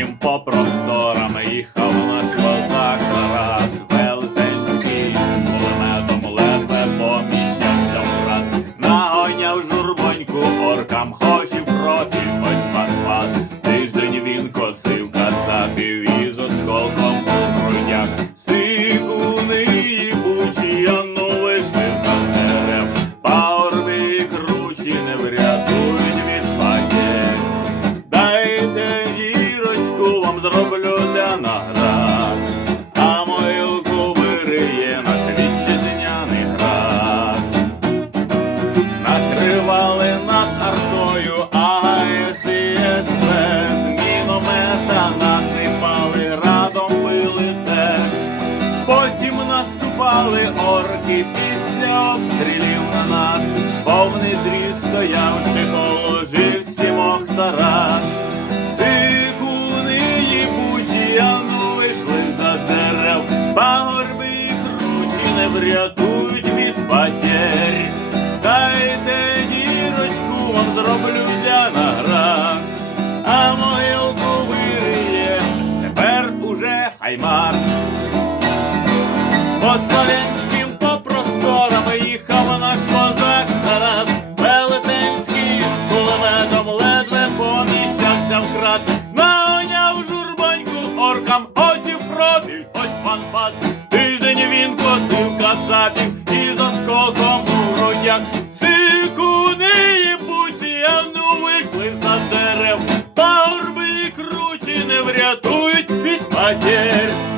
Потім по просторам їхав наш козак Тарас Велетенський з кулеметом ледве поміщався враз. Нагоняв журбоньку оркам, Співали орки після обстрілів на нас, повний зріст стояв, чи положив сімох Тарас. Цикуни і пучі, ану вийшли за дерев, пагорби і кручі не врятують від патєрі. Дайте дірочку вам зроблю для наград, а могилку вириє тепер уже хаймар. не вкрад, наоняв журбоньку оркам, очі в пробіль, хоч пан пас. Тиждень він косив кацапів і за скоком у родях. Сикуни і бусіяну вийшли за дерев, та орби і кручі не врятують від матір.